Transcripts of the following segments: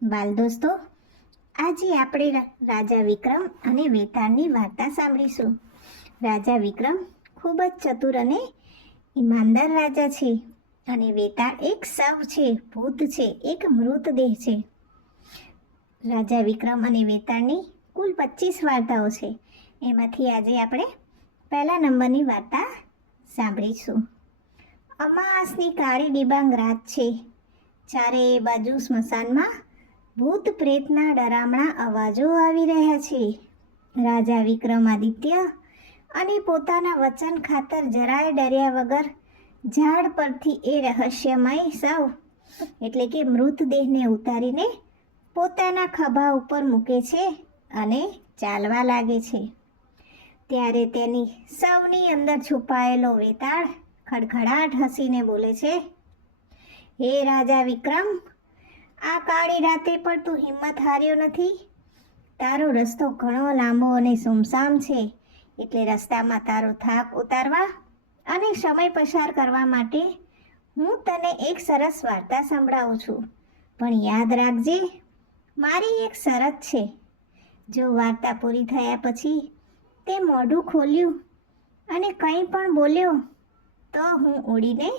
બાલ દોસ્તો, આજે આપણે રાજા વિક્રમ અને વેતાળની વાર્તા સાંભળીશું. રાજા વિક્રમ ખૂબ જ ચતુર અને ઈમાનદાર રાજા છે અને વેતાળ એક શવ છે, ભૂત છે, એક મૃતદેહ છે. રાજા વિક્રમ અને વેતાળની કુલ 25 વાર્તાઓ છે. એમાંથી આજે આપણે પહેલા નંબરની વાર્તા સાંભળીશું. અમાસની કાળી ડિબાંગ રાત છે. ચારે બાજુ સ્મશાનમાં ભૂત પ્રેતના ડરામણા અવાજો આવી રહ્યા છે. રાજા વિક્રમાદિત્ય અને પોતાના વચન ખાતર જરાય ડર્યા વગર ઝાડ પરથી એ રહસ્યમય શવ એટલે કે મૃતદેહને ઉતારીને પોતાના ખભા ઉપર મૂકે છે અને ચાલવા લાગે છે. ત્યારે તેની સૌની અંદર છુપાયેલો વેતાળ ખડખડાટ હસીને બોલે છે, હે રાજા વિક્રમ, આ કાળી રાતે પણ તું હિંમત હાર્યો નથી. તારો રસ્તો ઘણો લાંબો અને સુમસામ છે, એટલે રસ્તામાં તારો થાક ઉતારવા અને સમય પસાર કરવા માટે હું તને એક સરસ વાર્તા સંભળાવું છું. પણ યાદ રાખજે, મારી એક શરત છે. જો વાર્તા પૂરી થયા પછી તે મોઢું ખોલ્યું અને કંઈ પણ બોલ્યો તો હું ઉડીને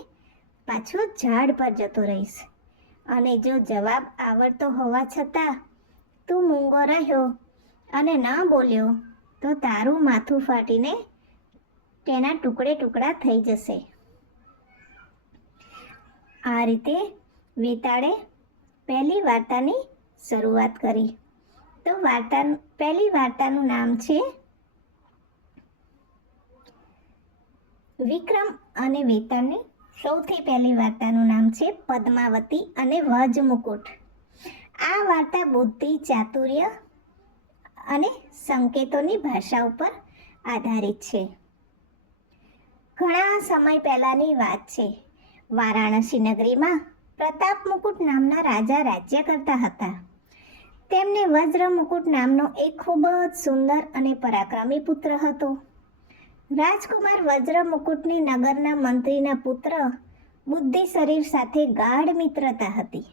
પાછો ઝાડ પર જતો રહીશ. અને જો જવાબ આવડતો હોવા છતાં તું મૂંગો રહ્યો અને ન બોલ્યો તો તારું માથું ફાટીને તેના ટુકડે ટુકડા થઈ જશે. આ રીતે વેતાળે પહેલી વાર્તાની શરૂઆત કરી. તો પહેલી વાર્તાનું નામ છે વિક્રમ અને વેતાળની સૌથી પહેલી વાર્તાનું નામ છે પદ્માવતી અને વજ મુકુટ. આ વાર્તા બુદ્ધિ, ચાતુર્ય અને સંકેતોની ભાષા ઉપર આધારિત છે. ઘણા સમય પહેલાંની વાત છે. વારાણસી નગરીમાં પ્રતાપ મુકુટ નામના રાજા રાજ્ય કરતા હતા. તેમને વજ્ર મુકુટ નામનો એક ખૂબ જ સુંદર અને પરાક્રમી પુત્ર હતો. રાજકુમાર વજ્ર મુકુટની નગરના મંત્રીના પુત્ર બુદ્ધિ શરીર સાથે ગાઢ મિત્રતા હતી.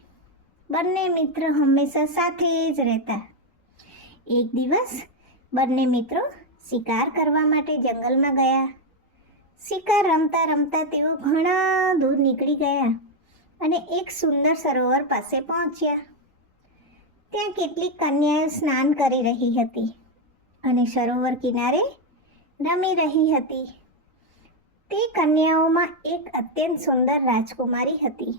બંને મિત્ર હંમેશા સાથે જ રહેતા. એક દિવસ બંને મિત્રો શિકાર કરવા માટે જંગલમાં ગયા. શિકાર રમતા રમતા તેઓ ઘણા દૂર નીકળી ગયા અને એક સુંદર સરોવર પાસે પહોંચ્યા. ત્યાં કેટલીક કન્યાઓ સ્નાન કરી રહી હતી અને સરોવર કિનારે રમી રહી હતી. તે કન્યાઓમાં એક અત્યંત સુંદર રાજકુમારી હતી.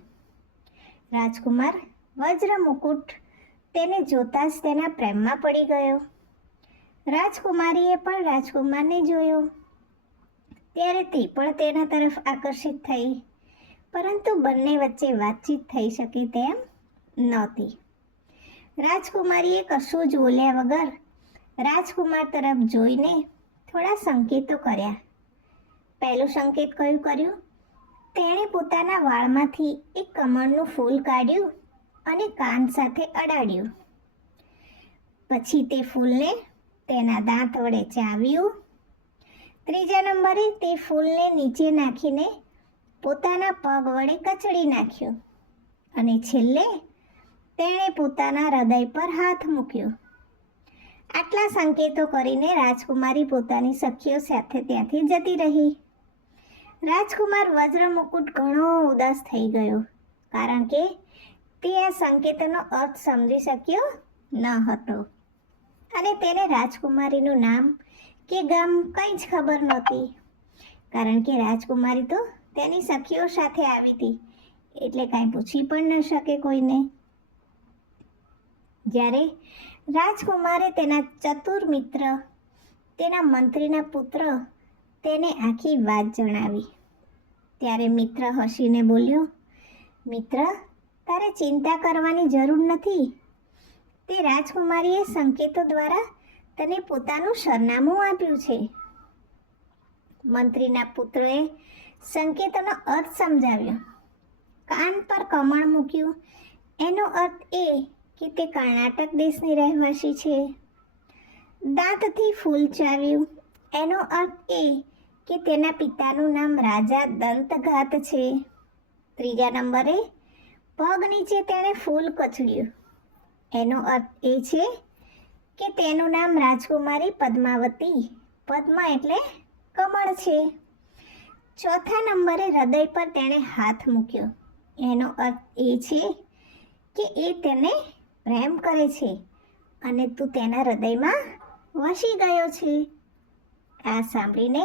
રાજકુમાર વજ્ર મુકુટ તેને જોતાં જ તેના પ્રેમમાં પડી ગયો. રાજકુમારીએ પણ રાજકુમારને જોયો ત્યારે તે પણ તેના તરફ આકર્ષિત થઈ, પરંતુ બંને વચ્ચે વાતચીત થઈ શકે તેમ નહોતી. રાજકુમારીએ કશું જ બોલ્યા વગર રાજકુમાર તરફ જોઈને થોડા સંકેતો કર્યા. પહેલું સંકેત કયું કર્યું? તેણે પોતાના વાળમાંથી એક કમળનું ફૂલ કાઢ્યું અને કાન સાથે અડાડ્યું. પછી તે ફૂલને તેના દાંત વડે ચાવ્યું. ત્રીજા નંબરે તે ફૂલને નીચે નાખીને પોતાના પગ વડે કચડી નાખ્યું અને છેલ્લે તેણે પોતાના હૃદય પર હાથ મૂક્યો. આટલા સંકેતો કરીને રાજકુમારી પોતાની સખીઓ સાથે ત્યાંથી જતી રહી. રાજકુમાર વજ્ર મુકુટ ઘણો ઉદાસ થઈ ગયો, કારણ કે તે આ સંકેતોનો અર્થ સમજી શક્યો ન હતો અને તેને રાજકુમારીનું નામ કે ગામ કંઈ જ ખબર નહોતી, કારણ કે રાજકુમારી તો તેની સખીઓ સાથે આવી હતી, એટલે કાંઈ પૂછી પણ ન શકે કોઈને. જ્યારે રાજકુમારે તેના ચતુર મિત્ર, તેના મંત્રીના પુત્ર તેને આખી વાત જણાવી ત્યારે મિત્ર હસીને બોલ્યો, મિત્ર, તારે ચિંતા કરવાની જરૂર નથી. તે રાજકુમારીએ સંકેતો દ્વારા તને પોતાનું સરનામું આપ્યું છે. મંત્રીના પુત્રએ સંકેતોનો અર્થ સમજાવ્યો. કાન પર કમળ મૂક્યું એનો અર્થ એ કે તે કર્ણાટક દેશની રહેવાસી છે. દાંતથી ફૂલ ચાવ્યું એનો અર્થ એ કે તેના પિતાનું નામ રાજા દંતઘાત છે. ત્રીજા નંબરે પગ નીચે તેણે ફૂલ કચડ્યું એનો અર્થ એ છે કે તેનું નામ રાજકુમારી પદ્માવતી, પદ્મ એટલે કમળ છે. ચોથા નંબરે હૃદય પર તેણે હાથ મૂક્યો. એનો અર્થ એ છે કે એ તેને પ્રેમ કરે છે અને તું તેના હૃદયમાં વસી ગયો છે. આ સાંભળીને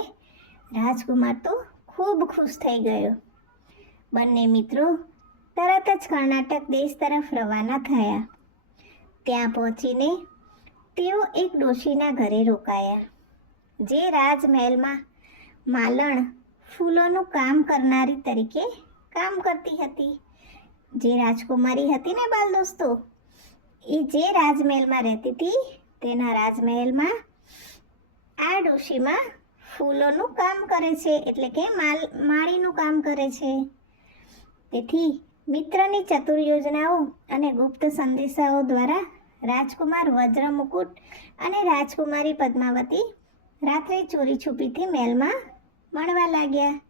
રાજકુમાર તો ખૂબ ખુશ થઈ ગયો. બંને મિત્રો તરત જ કર્ણાટક દેશ તરફ રવાના થયા. ત્યાં પહોંચીને તેઓ એક ડોશીના ઘરે રોકાયા, જે રાજમહેલમાં માલણ ફૂલોનું કામ કરનારી તરીકે કામ કરતી હતી. જે રાજકુમારી હતી ને બાલ દોસ્તો, એ જે રાજમહેલમાં રહેતી હતી તેના રાજમહેલમાં આ ડોશીમાં ફૂલોનું કામ કરે છે, એટલે કે માળીનું કામ કરે છે. તેથી મિત્રની ચતુર યોજનાઓ અને ગુપ્ત સંદેશાઓ દ્વારા રાજકુમાર વજ્ર મુકુટ અને રાજકુમારી પદ્માવતી રાત્રે ચોરી છુપીથી મહેલમાં મળવા લાગ્યા.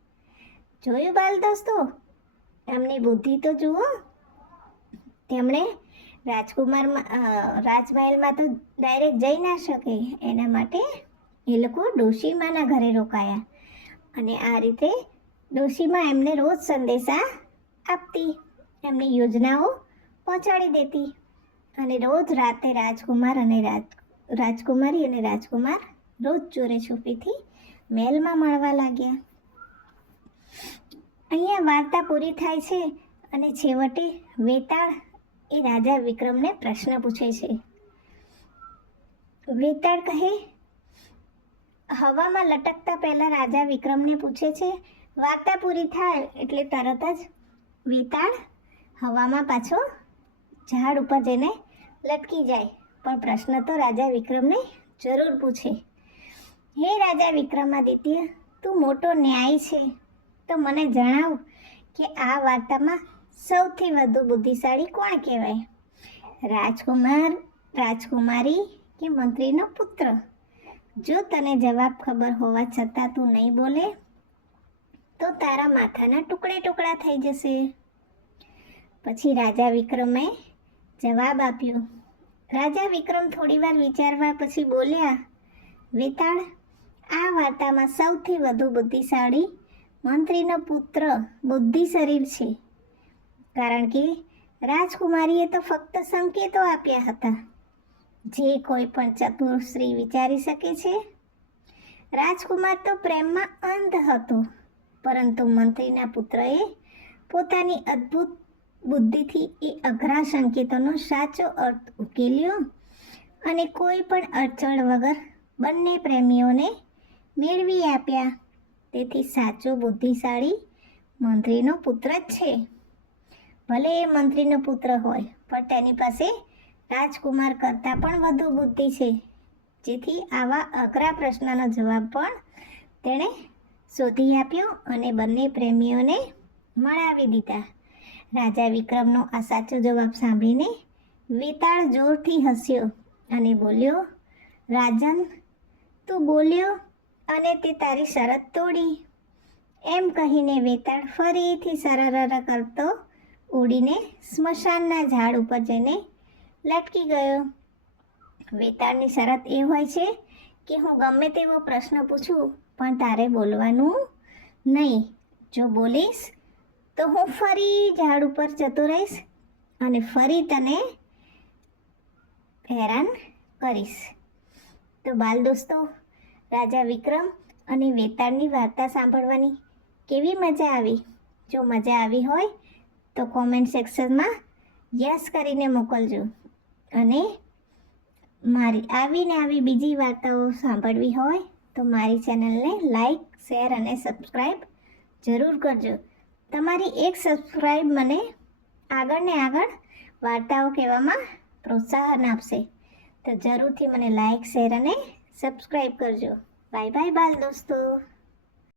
જોયું બાલ દોસ્તો, એમની બુદ્ધિ તો જુઓ. તેમણે રાજમહેલમાં તો ડાયરેક્ટ જઈ ના શકે, એના માટે એ લોકો ડોશીમાના ઘરે રોકાયા અને આ રીતે ડોશીમા એમને રોજ સંદેશા આપતી, એમની યોજનાઓ પહોંચાડી દેતી અને રોજ રાતે રાજકુમારી અને રાજકુમાર રોજ ચોરી છુપીથી મહેલમાં મળવા લાગ્યા. અહીંયા વાર્તા પૂરી થાય છે અને છેવટે વેતાળ એ રાજા વિક્રમને પ્રશ્ન પૂછે છે. વેતાળ કહે, હવામાં લટકતા પહેલા રાજા વિક્રમને પૂછે છે. વાર્તા પૂરી થાય એટલે તરત જ વેતાળ હવામાં પાછો ઝાડ ઉપર જઈને લટકી જાય, પણ પ્રશ્ન તો રાજા વિક્રમને જરૂર પૂછે. હે રાજા વિક્રમાદિત્ય, તું મોટો ન્યાય છે, તો મને જણાવ કે આ વાર્તામાં સૌથી વધુ બુદ્ધિશાળી કોણ કહેવાય? રાજકુમાર, રાજકુમારી કે મંત્રીનો પુત્ર? જો તને જવાબ ખબર હોવા છતાં તું નહીં બોલે તો તારા માથાના ટુકડે ટુકડા થઈ જશે. પછી રાજા વિક્રમે જવાબ આપ્યો. રાજા વિક્રમ થોડીવાર વિચારવા પછી બોલ્યા, વેતાળ, આ વાર્તામાં સૌથી વધુ બુદ્ધિશાળી મંત્રીનો પુત્ર બુદ્ધિશરીર છે, કારણ કે રાજકુમારીએ તો ફક્ત સંકેતો આપ્યા હતા, જે કોઈ પણ ચતુર સ્ત્રી વિચારી શકે છે. રાજકુમાર તો પ્રેમમાં અંધ હતો, પરંતુ મંત્રીના પુત્રએ પોતાની અદ્ભુત બુદ્ધિથી એ અઘરા સંકેતોનો સાચો અર્થ ઉકેલ્યો અને કોઈ પણ અડચણ વગર બંને પ્રેમીઓને મેળવી આપ્યા. તેથી સાચો બુદ્ધિશાળી મંત્રીનો પુત્ર જ છે. ભલે એ મંત્રીનો પુત્ર હોય, પણ તેની પાસે રાજકુમાર કરતાં પણ વધુ બુદ્ધિ છે, જેથી આવા અઘરા પ્રશ્નનો જવાબ પણ તેણે શોધી આપ્યો અને બંને પ્રેમીઓને મળાવી દીધા. રાજા વિક્રમનો આ સાચો જવાબ સાંભળીને વેતાળ જોરથી હસ્યો અને બોલ્યો, રાજન, તું બોલ્યો અને તે તારી શરત તોડી. એમ કહીને વેતાળ ફરીથી સરરર કરતો ઉડીને સ્મશાનના ઝાડ ઉપર જઈને લટકી ગયો. વેતાળની શરત એ હોય છે કે હું ગમે તેવો પ્રશ્ન પૂછું પણ તારે બોલવાનું નહીં. જો બોલીશ તો હું ફરી ઝાડ ઉપર જતો રહીશ અને ફરી તને હેરાન કરીશ. તો બાલ દોસ્તો, રાજા વિક્રમ અને વેતાળની વાર્તા સાંભળવાની કેવી મજા આવી? જો મજા આવી હોય તો કોમેન્ટ સેક્શનમાં યસ કરીને મોકલજો અને મારી આવી બીજી વાર્તાઓ સાંભળવી હોય તો મારી ચેનલને લાઈક, શેર અને સબસ્ક્રાઈબ જરૂર કરજો. તમારી એક સબસ્ક્રાઈબ મને આગળ ને આગળ વાર્તાઓ કહેવામાં પ્રોત્સાહન આપશે. તો જરૂરથી મને લાઈક, શેર અને સબસ્ક્રાઈબ કરજો. બાય બાય બાલ દોસ્તો.